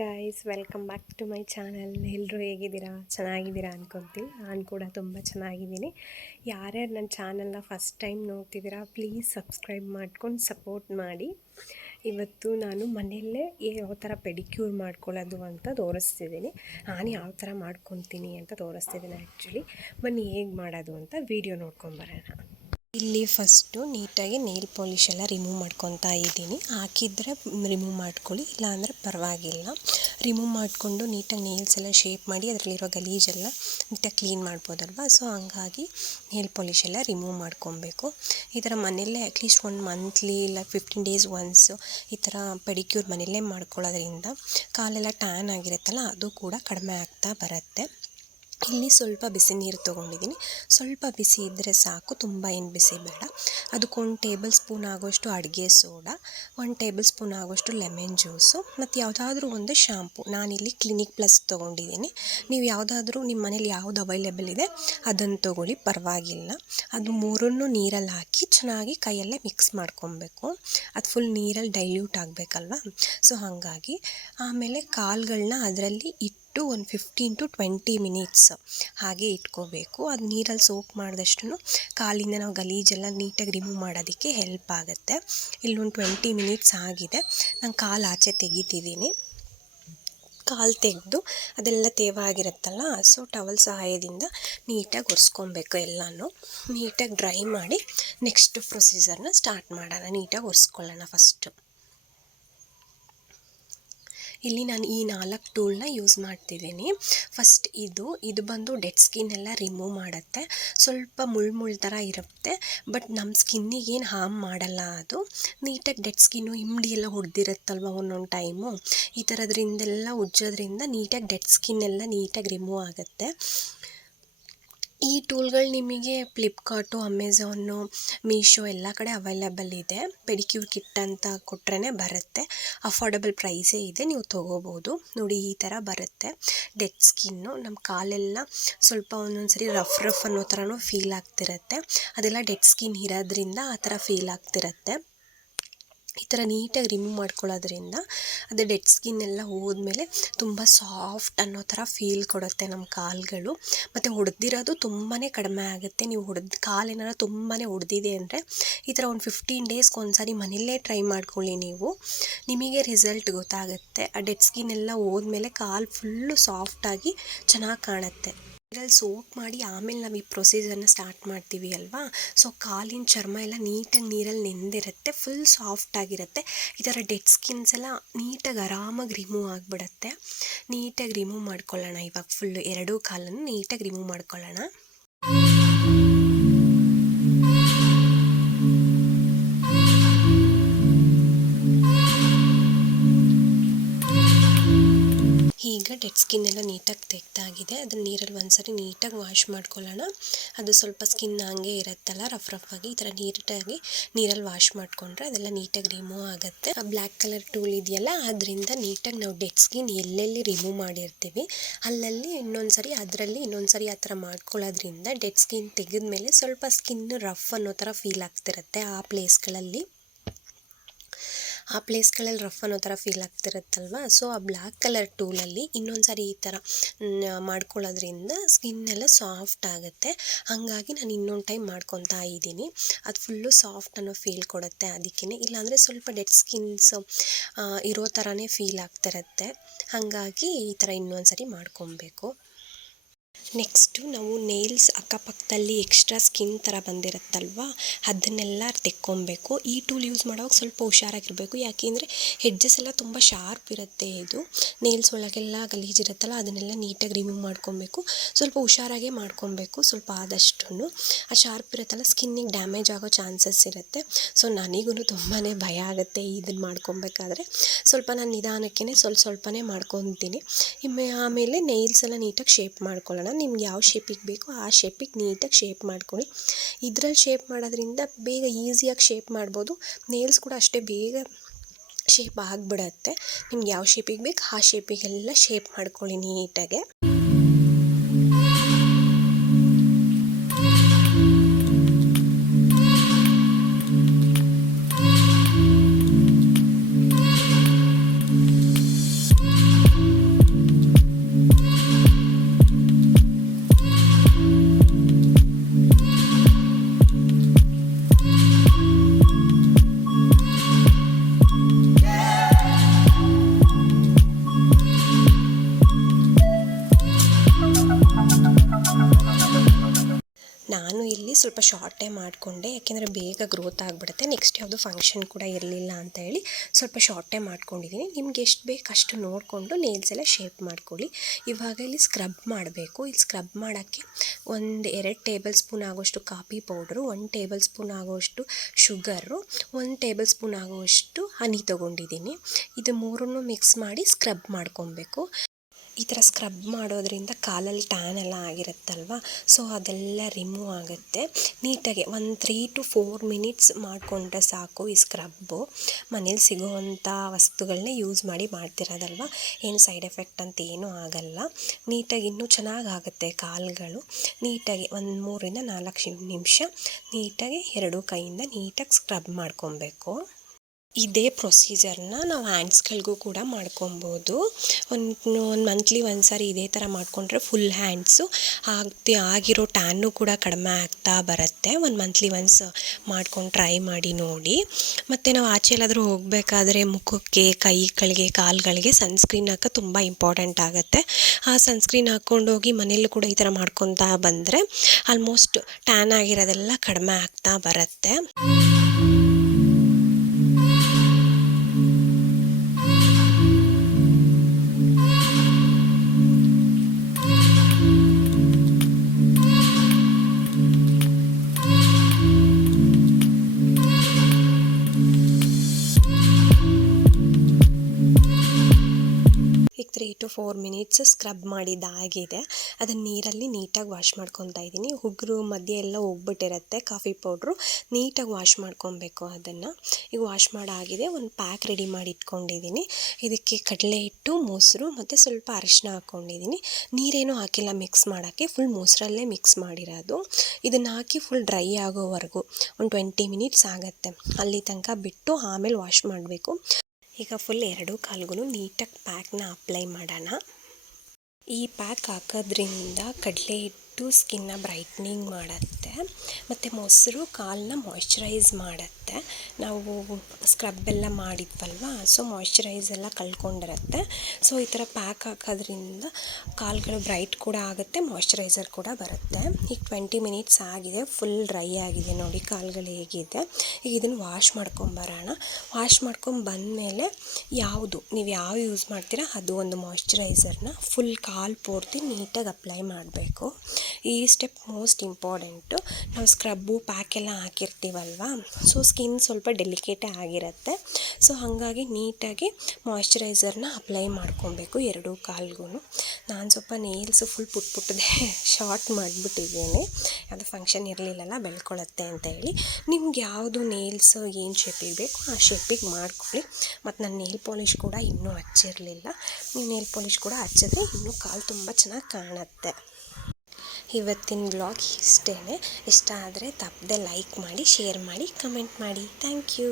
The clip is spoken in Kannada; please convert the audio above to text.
Guys, welcome back to my channel. ಎಲ್ಲರೂ ಹೇಗಿದ್ದೀರಾ? ಚೆನ್ನಾಗಿದ್ದೀರಾ ಅನ್ಕೊತೀನಿ. ನಾನು ಕೂಡ ತುಂಬ ಚೆನ್ನಾಗಿದ್ದೀನಿ. ಯಾರ್ಯಾರು ನನ್ನ ಚಾನಲ್ನ ಫಸ್ಟ್ ಟೈಮ್ ನೋಡ್ತಿದ್ದೀರಾ, ಪ್ಲೀಸ್ ಸಬ್ಸ್ಕ್ರೈಬ್ ಮಾಡ್ಕೊಂಡು ಸಪೋರ್ಟ್ ಮಾಡಿ. ಇವತ್ತು ನಾನು ಮನೆಯಲ್ಲೇ ಯಾವ ಥರ ಪೆಡಿಕ್ಯೂರ್ ಮಾಡ್ಕೊಳ್ಳೋದು ಅಂತ ತೋರಿಸ್ತಿದ್ದೀನಿ. ನಾನು ಯಾವ ಥರ ಮಾಡ್ಕೊತೀನಿ ಅಂತ ತೋರಿಸ್ತಿದ್ದೀನಿ. ಆ್ಯಕ್ಚುಲಿ ಬನ್ನಿ ಹೇಗೆ ಮಾಡೋದು ಅಂತ ವಿಡಿಯೋ ನೋಡ್ಕೊಂಬರೋಣ. ಇಲ್ಲಿ ಫಸ್ಟು ನೀಟಾಗಿ ನೇಲ್ ಪಾಲಿಶ್ ಎಲ್ಲ ರಿಮೂವ್ ಮಾಡ್ಕೊತಾ ಇದ್ದೀನಿ. ಹಾಕಿದರೆ ರಿಮೂವ್ ಮಾಡ್ಕೊಳ್ಳಿ, ಇಲ್ಲಾಂದರೆ ಪರವಾಗಿಲ್ಲ. ರಿಮೂವ್ ಮಾಡಿಕೊಂಡು ನೀಟಾಗಿ ನೇಲ್ಸ್ ಎಲ್ಲ ಶೇಪ್ ಮಾಡಿ ಅದರಲ್ಲಿರೋ ಗಲೀಜೆಲ್ಲ ನೀಟಾಗಿ ಕ್ಲೀನ್ ಮಾಡ್ಬೋದಲ್ವ. ಸೊ ಹಂಗಾಗಿ ನೇಲ್ ಪಾಲಿಶ್ ಎಲ್ಲ ರಿಮೂವ್ ಮಾಡ್ಕೊಬೇಕು. ಈ ಥರ ಮನೆಯಲ್ಲೇ ಅಟ್ಲೀಸ್ಟ್ 1 ಮಂತ್ಲಿ ಇಲ್ಲ 15 ಡೇಸ್ ಒನ್ಸು ಈ ಥರ ಪೆಡಿಕ್ಯೂರ್ ಮನೆಯಲ್ಲೇ ಮಾಡ್ಕೊಳ್ಳೋದ್ರಿಂದ ಕಾಲೆಲ್ಲ ಟ್ಯಾನ್ ಆಗಿರುತ್ತಲ್ಲ, ಅದು ಕೂಡ ಕಡಿಮೆ ಆಗ್ತಾ ಬರುತ್ತೆ. ಇಲ್ಲಿ ಸ್ವಲ್ಪ ಬಿಸಿ ನೀರು ತೊಗೊಂಡಿದ್ದೀನಿ. ಸ್ವಲ್ಪ ಬಿಸಿ ಇದ್ದರೆ ಸಾಕು, ತುಂಬ ಏನು ಬಿಸಿ ಬೇಡ. ಅದಕ್ಕೆ 1 ಟೇಬಲ್ ಸ್ಪೂನ್ ಆಗೋಷ್ಟು ಅಡುಗೆ ಸೋಡಾ, 1 ಟೇಬಲ್ ಸ್ಪೂನ್ ಆಗೋಷ್ಟು ಲೆಮನ್ ಜ್ಯೂಸು, ಮತ್ತು ಯಾವುದಾದ್ರೂ ಒಂದು ಶಾಂಪು. ನಾನಿಲ್ಲಿ ಕ್ಲಿನಿಕ್ ಪ್ಲಸ್ ತೊಗೊಂಡಿದ್ದೀನಿ. ನೀವು ಯಾವುದಾದ್ರೂ ನಿಮ್ಮ ಮನೇಲಿ ಯಾವುದು ಅವೈಲೇಬಲ್ ಇದೆ ಅದನ್ನು ತೊಗೊಳ್ಳಿ, ಪರವಾಗಿಲ್ಲ. ಅದು 3 ನೀರಲ್ಲಿ ಹಾಕಿ ಚೆನ್ನಾಗಿ ಕೈಯಲ್ಲೇ ಮಿಕ್ಸ್ ಮಾಡ್ಕೊಬೇಕು. ಅದು ಫುಲ್ ನೀರಲ್ಲಿ ಡೈಲ್ಯೂಟ್ ಆಗಬೇಕಲ್ವ. ಸೊ ಹಾಗಾಗಿ ಆಮೇಲೆ ಕಾಲುಗಳನ್ನ ಅದರಲ್ಲಿ ಇಟ್ಟು ಒಂದು 15 to 20 ಮಿನಿಟ್ಸ್ ಹಾಗೆ ಇಟ್ಕೋಬೇಕು. ಅದು ನೀರಲ್ಲಿ ಸೋಕ್ ಮಾಡಿದಷ್ಟು ಕಾಲಿಂದ ನಾವು ಗಲೀಜೆಲ್ಲ ನೀಟಾಗಿ ರಿಮೂವ್ ಮಾಡೋದಕ್ಕೆ ಹೆಲ್ಪ್ ಆಗುತ್ತೆ. ಇಲ್ಲೊಂದು 20 ಮಿನಿಟ್ಸ್ ಆಗಿದೆ. ನಾನು ಕಾಲು ಆಚೆ ತೆಗಿತಿದ್ದೀನಿ. ಕಾಲು ತೆಗೆದು ಅದೆಲ್ಲ ತೇವ ಆಗಿರುತ್ತಲ್ಲ, ಸೊ ಟವಲ್ ಸಹಾಯದಿಂದ ನೀಟಾಗಿ ಒರೆಸ್ಕೊಬೇಕು. ಎಲ್ಲನೂ ನೀಟಾಗಿ ಡ್ರೈ ಮಾಡಿ ನೆಕ್ಸ್ಟ್ ಪ್ರೊಸೀಜರ್ನ ಸ್ಟಾರ್ಟ್ ಮಾಡೋಣ. ನೀಟಾಗಿ ಒರೆಸ್ಕೊಳ್ಳೋಣ ಫಸ್ಟು. ಇಲ್ಲಿ ನಾನು ಈ 4 ಟೂಲ್ನ ಯೂಸ್ ಮಾಡ್ತಿದ್ದೀನಿ. ಫಸ್ಟ್ ಇದು ಬಂದು ಡೆಡ್ ಸ್ಕಿನ್ ಎಲ್ಲ ರಿಮೂವ್ ಮಾಡುತ್ತೆ. ಸ್ವಲ್ಪ ಮುಳ್ಳು ಥರ ಇರುತ್ತೆ, ಬಟ್ ನಮ್ಮ ಸ್ಕಿನ್ನಿಗೇನು ಹಾರ್ಮ್ ಮಾಡಲ್ಲ. ಅದು ನೀಟಾಗಿ ಡೆಡ್ ಸ್ಕಿನ್ನು ಹಿಂಡಿ ಎಲ್ಲ ಹೊಡೆದಿರುತ್ತಲ್ವ ಒಂದೊಂದು ಟೈಮು, ಈ ಥರದ್ರಿಂದೆಲ್ಲ ಉಜ್ಜೋದ್ರಿಂದ ನೀಟಾಗಿ ಡೆಡ್ ಸ್ಕಿನ್ ಎಲ್ಲ ನೀಟಾಗಿ ರಿಮೂವ್ ಆಗುತ್ತೆ. ಈ ಟೂಲ್ಗಳು ನಿಮಗೆ ಫ್ಲಿಪ್ಕಾರ್ಟು, ಅಮೆಝಾನು, ಮೀಶೋ ಎಲ್ಲ ಕಡೆ ಅವೈಲೇಬಲ್ ಇದೆ. ಪೆಡಿಕ್ಯೂರ್ ಕಿಟ್ ಅಂತ ಕೊಟ್ರೇ ಬರುತ್ತೆ. ಅಫೋರ್ಡಬಲ್ ಪ್ರೈಸೇ ಇದೆ, ನೀವು ತೊಗೋಬೋದು. ನೋಡಿ ಈ ಥರ ಬರುತ್ತೆ. ಡೆಡ್ ಸ್ಕಿನ್ನು ನಮ್ಮ ಕಾಲೆಲ್ಲ ಸ್ವಲ್ಪ ಒಂದೊಂದ್ಸರಿ ರಫ್ ಅನ್ನೋ ಥರನೂ ಫೀಲ್ ಆಗ್ತಿರುತ್ತೆ. ಅದೆಲ್ಲ ಡೆಡ್ ಸ್ಕಿನ್ ಇರೋದ್ರಿಂದ ಆ ಥರ ಫೀಲ್ ಆಗ್ತಿರುತ್ತೆ. ಈ ಥರ ನೀಟಾಗಿ ರಿಮೂವ್ ಮಾಡ್ಕೊಳ್ಳೋದ್ರಿಂದ ಅದು ಡೆಡ್ ಸ್ಕಿನ್ ಎಲ್ಲ ಹೋದ್ಮೇಲೆ ತುಂಬ ಸಾಫ್ಟ್ ಅನ್ನೋ ಥರ ಫೀಲ್ ಕೊಡುತ್ತೆ ನಮ್ಮ ಕಾಲುಗಳು. ಮತ್ತು ಹೊಡೆದಿರೋದು ತುಂಬಾ ಕಡಿಮೆ ಆಗುತ್ತೆ. ನೀವು ಕಾಲೇನಾರ ತುಂಬಾ ಹೊಡೆದಿದೆ ಅಂದರೆ ಈ ಥರ ಒಂದು 15 ಡೇಸ್ಗೆ ಒಂದ್ಸರಿ ಮನೆಯಲ್ಲೇ ಟ್ರೈ ಮಾಡ್ಕೊಳ್ಳಿ. ನಿಮಗೆ ರಿಸಲ್ಟ್ ಗೊತ್ತಾಗುತ್ತೆ. ಆ ಡೆಡ್ ಸ್ಕಿನ್ ಎಲ್ಲ ಹೋದ್ಮೇಲೆ ಕಾಲು ಫುಲ್ಲು ಸಾಫ್ಟಾಗಿ ಚೆನ್ನಾಗಿ ಕಾಣುತ್ತೆ. ನೀರಲ್ಲಿ ಸೋಪ್ ಮಾಡಿ ಆಮೇಲೆ ನಾವು ಈ ಪ್ರೊಸೀಜರ್ನ ಸ್ಟಾರ್ಟ್ ಮಾಡ್ತೀವಿ ಅಲ್ವಾ. ಸೊ ಕಾಲಿನ ಚರ್ಮ ಎಲ್ಲ ನೀಟಾಗಿ ನೀರಲ್ಲಿ ನೆಂದಿರುತ್ತೆ, ಫುಲ್ ಸಾಫ್ಟಾಗಿರುತ್ತೆ. ಈ ಥರ ಡೆಡ್ ಸ್ಕಿನ್ಸ್ ಎಲ್ಲ ನೀಟಾಗಿ ಆರಾಮಾಗಿ ರಿಮೂವ್ ಆಗಿಬಿಡುತ್ತೆ. ನೀಟಾಗಿ ರಿಮೂವ್ ಮಾಡ್ಕೊಳ್ಳೋಣ. ಇವಾಗ ಫುಲ್ಲು 2 ಕಾಲನ್ನು ನೀಟಾಗಿ ರಿಮೂವ್ ಮಾಡ್ಕೊಳ್ಳೋಣ. ಈಗ ಡೆಡ್ ಸ್ಕಿನ್ ಎಲ್ಲ ನೀಟಾಗಿ ತೆಗ್ದಾಗಿದೆ. ಅದನ್ನ ನೀರಲ್ಲಿ ಒಂದ್ಸರಿ ನೀಟಾಗಿ ವಾಶ್ ಮಾಡ್ಕೊಳ್ಳೋಣ. ಅದು ಸ್ವಲ್ಪ ಸ್ಕಿನ್ ಹಂಗೆ ಇರುತ್ತಲ್ಲ ರಫ್ ಆಗಿ, ಈ ಥರ ನೀಟಾಗಿ ನೀರಲ್ಲಿ ವಾಶ್ ಮಾಡಿಕೊಂಡ್ರೆ ಅದೆಲ್ಲ ನೀಟಾಗಿ ರಿಮೂವ್ ಆಗುತ್ತೆ. ಆ ಬ್ಲ್ಯಾಕ್ ಕಲರ್ ಟೂಲ್ ಇದೆಯಲ್ಲ, ಅದರಿಂದ ನೀಟಾಗಿ ನಾವು ಡೆಡ್ ಸ್ಕಿನ್ ಎಲ್ಲೆಲ್ಲಿ ರಿಮೂವ್ ಮಾಡಿರ್ತೀವಿ ಅಲ್ಲಲ್ಲಿ ಅದರಲ್ಲಿ ಇನ್ನೊಂದ್ಸರಿ ಆ ಥರ ಮಾಡ್ಕೊಳ್ಳೋದ್ರಿಂದ ಡೆಡ್ ಸ್ಕಿನ್ ತೆಗೆದ್ಮೇಲೆ ಸ್ವಲ್ಪ ಸ್ಕಿನ್ ರಫ್ ಅನ್ನೋ ಥರ ಫೀಲ್ ಆಗ್ತಿರುತ್ತೆ. ಆ ಪ್ಲೇಸ್ಗಳಲ್ಲಿ ರಫ್ ಅನ್ನೋ ಥರ ಫೀಲ್ ಆಗ್ತಿರುತ್ತಲ್ವ. ಸೊ ಆ ಬ್ಲ್ಯಾಕ್ ಕಲರ್ ಟೂಲಲ್ಲಿ ಇನ್ನೊಂದ್ಸರಿ ಈ ಥರ ಮಾಡ್ಕೊಳ್ಳೋದ್ರಿಂದ ಸ್ಕಿನ್ ಎಲ್ಲ ಸಾಫ್ಟ್ ಆಗುತ್ತೆ. ಹಾಗಾಗಿ ನಾನು ಇನ್ನೊಂದು ಟೈಮ್ ಮಾಡ್ಕೊತಾ ಇದ್ದೀನಿ. ಅದು ಫುಲ್ಲು ಸಾಫ್ಟ್ ಅನ್ನೋ ಫೀಲ್ ಕೊಡುತ್ತೆ. ಅದಕ್ಕೇ, ಇಲ್ಲಾಂದರೆ ಸ್ವಲ್ಪ ಡೆಡ್ ಸ್ಕಿನ್ಸ್ ಇರೋ ಥರನೇ ಫೀಲ್ ಆಗ್ತಿರುತ್ತೆ. ಹಾಗಾಗಿ ಈ ಥರ ಇನ್ನೊಂದ್ಸರಿ ಮಾಡ್ಕೊಬೇಕು. ನೆಕ್ಸ್ಟು ನಾವು ನೇಲ್ಸ್ ಅಕ್ಕಪಕ್ಕದಲ್ಲಿ ಎಕ್ಸ್ಟ್ರಾ ಸ್ಕಿನ್ ಥರ ಬಂದಿರುತ್ತಲ್ವ, ಅದನ್ನೆಲ್ಲ ತೆಕ್ಕೊಬೇಕು. ಈ ಟೂಲ್ ಯೂಸ್ ಮಾಡುವಾಗ ಸ್ವಲ್ಪ ಹುಷಾರಾಗಿರಬೇಕು. ಯಾಕೆಂದರೆ ಹೆಡ್ಜಸ್ ಎಲ್ಲ ತುಂಬ ಶಾರ್ಪ್ ಇರುತ್ತೆ. ಇದು ನೇಲ್ಸ್ ಒಳಗೆಲ್ಲ ಗಲೀಜಿರುತ್ತಲ್ಲ, ಅದನ್ನೆಲ್ಲ ನೀಟಾಗಿ ರಿಮೂವ್ ಮಾಡ್ಕೊಬೇಕು. ಸ್ವಲ್ಪ ಹುಷಾರಾಗೇ ಮಾಡ್ಕೊಬೇಕು. ಸ್ವಲ್ಪ ಆದಷ್ಟು ಆ ಶಾರ್ಪ್ ಇರುತ್ತಲ್ಲ, ಸ್ಕಿನ್ನಿಗೆ ಡ್ಯಾಮೇಜ್ ಆಗೋ ಚಾನ್ಸಸ್ ಇರುತ್ತೆ. ಸೊ ನನಗೂ ತುಂಬಾ ಭಯ ಆಗುತ್ತೆ ಇದನ್ನು ಮಾಡ್ಕೊಬೇಕಾದ್ರೆ. ಸ್ವಲ್ಪ ನಾನು ನಿಧಾನಕ್ಕೆ ಸ್ವಲ್ಪನೇ ಮಾಡ್ಕೊತೀನಿ. ಆಮೇಲೆ ನೇಲ್ಸ್ ಎಲ್ಲ ನೀಟಾಗಿ ಶೇಪ್ ಮಾಡ್ಕೊಳ್ಳೋಣ. ನಿಮ್ಗೆ ಯಾವ ಶೇಪಿಗೆ ಬೇಕೋ ಆ ಶೇಪಿಗೆ ನೀಟಾಗಿ ಶೇಪ್ ಮಾಡ್ಕೊಳ್ಳಿ. ಇದರಲ್ಲಿ ಶೇಪ್ ಮಾಡೋದ್ರಿಂದ ಬೇಗ ಈಸಿಯಾಗಿ ಶೇಪ್ ಮಾಡ್ಬೋದು. ನೇಲ್ಸ್ ಕೂಡ ಅಷ್ಟೇ ಬೇಗ ಶೇಪ್ ಆಗಿಬಿಡತ್ತೆ. ನಿಮ್ಗೆ ಯಾವ ಶೇಪಿಗೆ ಬೇಕು ಆ ಶೇಪಿಗೆಲ್ಲ ಶೇಪ್ ಮಾಡ್ಕೊಳ್ಳಿ ನೀಟಾಗೆ. ನಾನು ಇಲ್ಲಿ ಸ್ವಲ್ಪ ಶಾರ್ಟೇ ಮಾಡಿಕೊಂಡೆ, ಯಾಕೆಂದರೆ ಬೇಗ ಗ್ರೋತ್ ಆಗಿಬಿಡುತ್ತೆ. ನೆಕ್ಸ್ಟ್ ಯಾವುದು ಫಂಕ್ಷನ್ ಕೂಡ ಇರಲಿಲ್ಲ ಅಂತ ಹೇಳಿ ಸ್ವಲ್ಪ ಶಾರ್ಟೇ ಮಾಡ್ಕೊಂಡಿದ್ದೀನಿ. ನಿಮ್ಗೆ ಎಷ್ಟು ಬೇಕು ಅಷ್ಟು ನೋಡಿಕೊಂಡು ನೇಲ್ಸ್ ಎಲ್ಲ ಶೇಪ್ ಮಾಡ್ಕೊಳ್ಳಿ. ಇವಾಗ ಇಲ್ಲಿ ಸ್ಕ್ರಬ್ ಮಾಡಬೇಕು. ಇಲ್ಲಿ ಸ್ಕ್ರಬ್ ಮಾಡೋಕ್ಕೆ 2 ಟೇಬಲ್ ಸ್ಪೂನ್ ಆಗೋಷ್ಟು ಕಾಫಿ ಪೌಡ್ರು, 1 ಟೇಬಲ್ ಸ್ಪೂನ್ ಆಗೋಷ್ಟು ಶುಗರು, 1 ಟೇಬಲ್ ಸ್ಪೂನ್ ಆಗೋಷ್ಟು ಹನಿ ತೊಗೊಂಡಿದ್ದೀನಿ. ಇದು ಮೂರನ್ನು ಮಿಕ್ಸ್ ಮಾಡಿ ಸ್ಕ್ರಬ್ ಮಾಡ್ಕೊಬೇಕು. ಈ ಥರ ಸ್ಕ್ರಬ್ ಮಾಡೋದ್ರಿಂದ ಕಾಲಲ್ಲಿ ಟ್ಯಾನ್ ಎಲ್ಲ ಆಗಿರುತ್ತಲ್ವ, ಸೊ ಅದೆಲ್ಲ ರಿಮೂವ್ ಆಗುತ್ತೆ. ನೀಟಾಗಿ 3 to 4 ಮಿನಿಟ್ಸ್ ಮಾಡಿಕೊಂಡ್ರೆ ಸಾಕು. ಈ ಸ್ಕ್ರಬ್ಬು ಮನೇಲಿ ಸಿಗೋವಂಥ ವಸ್ತುಗಳನ್ನೇ ಯೂಸ್ ಮಾಡಿ ಮಾಡ್ತಿರೋದಲ್ವ, ಏನು ಸೈಡ್ ಎಫೆಕ್ಟ್ ಅಂತ ಏನೂ ಆಗಲ್ಲ. ನೀಟಾಗಿ ಇನ್ನೂ ಚೆನ್ನಾಗಾಗುತ್ತೆ ಕಾಲುಗಳು. ನೀಟಾಗಿ 3 ರಿಂದ 4 ನಿಮಿಷ ನೀಟಾಗಿ 2 ಕೈಯಿಂದ ನೀಟಾಗಿ ಸ್ಕ್ರಬ್ ಮಾಡ್ಕೊಬೇಕು. ಇದೇ ಪ್ರೊಸೀಜರ್ನ ನಾವು ಹ್ಯಾಂಡ್ಸ್ಗಳಿಗೂ ಕೂಡ ಮಾಡ್ಕೊಬೋದು. ಒಂದು ಮಂತ್ಲಿ ಒಂದ್ಸಾರಿ ಇದೇ ಥರ ಮಾಡಿಕೊಂಡ್ರೆ ಫುಲ್ ಹ್ಯಾಂಡ್ಸು ಆಗಿರೋ ಟ್ಯಾನ್ನು ಕೂಡ ಕಡಿಮೆ ಆಗ್ತಾ ಬರುತ್ತೆ. ಒಂದು ಮಂತ್ಲಿ ಒನ್ಸ್ ಮಾಡ್ಕೊಂಡು ಟ್ರೈ ಮಾಡಿ ನೋಡಿ. ಮತ್ತು ನಾವು ಆಚೆ ಎಲ್ಲಾದರೂ ಹೋಗಬೇಕಾದ್ರೆ ಮುಖಕ್ಕೆ, ಕೈಗಳಿಗೆ, ಕಾಲುಗಳಿಗೆ ಸನ್ಸ್ಕ್ರೀನ್ ಹಾಕೋದು ತುಂಬ ಇಂಪಾರ್ಟೆಂಟ್ ಆಗುತ್ತೆ. ಆ ಸನ್ಸ್ಕ್ರೀನ್ ಹಾಕ್ಕೊಂಡೋಗಿ ಮನೇಲೂ ಕೂಡ ಈ ಥರ ಮಾಡ್ಕೊತಾ ಬಂದರೆ ಆಲ್ಮೋಸ್ಟ್ ಟ್ಯಾನ್ ಆಗಿರೋದೆಲ್ಲ ಕಡಿಮೆ ಆಗ್ತಾ ಬರುತ್ತೆ. ಈಗ 3 to 4 ಮಿನಿಟ್ಸ್ ಸ್ಕ್ರಬ್ ಮಾಡಿದ್ದಾಗಿದೆ. ಅದನ್ನು ನೀರಲ್ಲಿ ನೀಟಾಗಿ ವಾಶ್ ಮಾಡ್ಕೊತಾ ಇದ್ದೀನಿ. ಉಗುರು ಮಧ್ಯೆ ಎಲ್ಲ ಹೋಗ್ಬಿಟ್ಟಿರುತ್ತೆ ಕಾಫಿ ಪೌಡ್ರು, ನೀಟಾಗಿ ವಾಶ್ ಮಾಡ್ಕೊಬೇಕು. ಅದನ್ನು ಈಗ ವಾಶ್ ಮಾಡಾಗಿದೆ. ಒಂದು ಪ್ಯಾಕ್ ರೆಡಿ ಮಾಡಿ ಇಟ್ಕೊಂಡಿದ್ದೀನಿ. ಇದಕ್ಕೆ ಕಡಲೆ ಹಿಟ್ಟು, ಮೊಸರು ಮತ್ತು ಸ್ವಲ್ಪ ಅರಿಶಿನ ಹಾಕ್ಕೊಂಡಿದ್ದೀನಿ. ನೀರೇನೂ ಹಾಕಿಲ್ಲ ಮಿಕ್ಸ್ ಮಾಡೋಕ್ಕೆ, ಫುಲ್ ಮೊಸರಲ್ಲೇ ಮಿಕ್ಸ್ ಮಾಡಿರೋದು. ಇದನ್ನು ಹಾಕಿ ಫುಲ್ ಡ್ರೈ ಆಗೋವರೆಗೂ ಒಂದು 20 ಮಿನಿಟ್ಸ್ ಆಗುತ್ತೆ. ಅಲ್ಲಿ ತನಕ ಬಿಟ್ಟು ಆಮೇಲೆ ವಾಶ್ ಮಾಡಬೇಕು. ಈಗ ಫುಲ್ 2 ಕಾಲಿಗೂ ನೀಟಾಗಿ ಪ್ಯಾಕ್ನ ಅಪ್ಲೈ ಮಾಡೋಣ. ಈ ಪ್ಯಾಕ್ ಹಾಕೋದ್ರಿಂದ ಕಡಲೆ ಹಿಟ್ಟು ಸ್ಕಿನ್ನ ಬ್ರೈಟ್ನಿಂಗ್ ಮಾಡುತ್ತೆ ಮತ್ತು ಮೊಸರು ಕಾಲನ್ನ ಮಾಯ್ಶ್ಚರೈಸ್ ಮಾಡುತ್ತೆ. ನಾವು ಸ್ಕ್ರಬ್ ಎಲ್ಲ ಮಾಡಿದ್ವಲ್ವ, ಸೊ ಮಾಯ್ಶ್ಚರೈಸ್ ಎಲ್ಲ ಕಳ್ಕೊಂಡಿರುತ್ತೆ. ಸೊ ಈ ಥರ ಪ್ಯಾಕ್ ಹಾಕೋದ್ರಿಂದ ಕಾಲುಗಳು ಬ್ರೈಟ್ ಕೂಡ ಆಗುತ್ತೆ, ಮಾಯ್ಶ್ಚರೈಸರ್ ಕೂಡ ಬರುತ್ತೆ. ಈಗ 20 ಮಿನಿಟ್ಸ್ ಆಗಿದೆ, ಫುಲ್ ಡ್ರೈ ಆಗಿದೆ ನೋಡಿ ಕಾಲುಗಳು ಹೇಗಿದೆ. ಈಗ ಇದನ್ನು ವಾಶ್ ಮಾಡ್ಕೊಂಬರೋಣ. ವಾಶ್ ಮಾಡ್ಕೊಂಬಂದಮೇಲೆ ನೀವು ಯಾವ ಯೂಸ್ ಮಾಡ್ತೀರಾ ಅದು ಒಂದು ಮಾಯ್ಶ್ಚರೈಸರ್ನ ಫುಲ್ ಕಾಲು ಪೂರ್ತಿ ನೀಟಾಗಿ ಅಪ್ಲೈ ಮಾಡಬೇಕು. ಈ ಸ್ಟೆಪ್ ಮೋಸ್ಟ್ ಇಂಪಾರ್ಟೆಂಟು. ನಾವು ಸ್ಕ್ರಬ್ಬು ಪ್ಯಾಕೆಲ್ಲ ಹಾಕಿರ್ತೀವಲ್ವ, ಸೊ ಸ್ಕಿನ್ ಸ್ವಲ್ಪ ಡೆಲಿಕೇಟೇ ಆಗಿರುತ್ತೆ. ಸೊ ಹಾಗಾಗಿ ನೀಟಾಗಿ ಮಾಯ್ಶ್ಚರೈಸರ್ನ ಅಪ್ಲೈ ಮಾಡ್ಕೊಬೇಕು 2 ಕಾಲಿಗೂ. ನಾನು ಸ್ವಲ್ಪ ನೇಲ್ಸು ಫುಲ್ ಪುಟ್ಟದೇ ಶಾರ್ಟ್ ಮಾಡಿಬಿಟ್ಟಿದ್ದೀನಿ, ಅದು ಫಂಕ್ಷನ್ ಇರಲಿಲ್ಲಲ್ಲ ಬೆಳ್ಕೊಳ್ಳುತ್ತೆ ಅಂತ ಹೇಳಿ. ನಿಮ್ಗೆ ಯಾವುದು ನೇಲ್ಸು ಏನು ಶೇಪಿಗೆ ಬೇಕು ಆ ಶೇಪಿಗೆ ಮಾಡ್ಕೊಳ್ಳಿ. ಮತ್ತು ನಾನು ನೇಲ್ ಪಾಲಿಷ್ ಕೂಡ ಇನ್ನೂ ಹಚ್ಚಿರಲಿಲ್ಲ. ನೀವು ನೇಲ್ ಪಾಲಿಷ್ ಕೂಡ ಹಚ್ಚಿದ್ರೆ ಇನ್ನೂ ಕಾಲು ತುಂಬ ಚೆನ್ನಾಗಿ ಕಾಣುತ್ತೆ. ಇವತ್ತಿನ ವ್ಲಾಗ್ ಇಷ್ಟೇ. ಇಷ್ಟ ಆದರೆ ತಪ್ಪದೆ ಲೈಕ್ ಮಾಡಿ, ಶೇರ್ ಮಾಡಿ, ಕಮೆಂಟ್ ಮಾಡಿ. Thank you.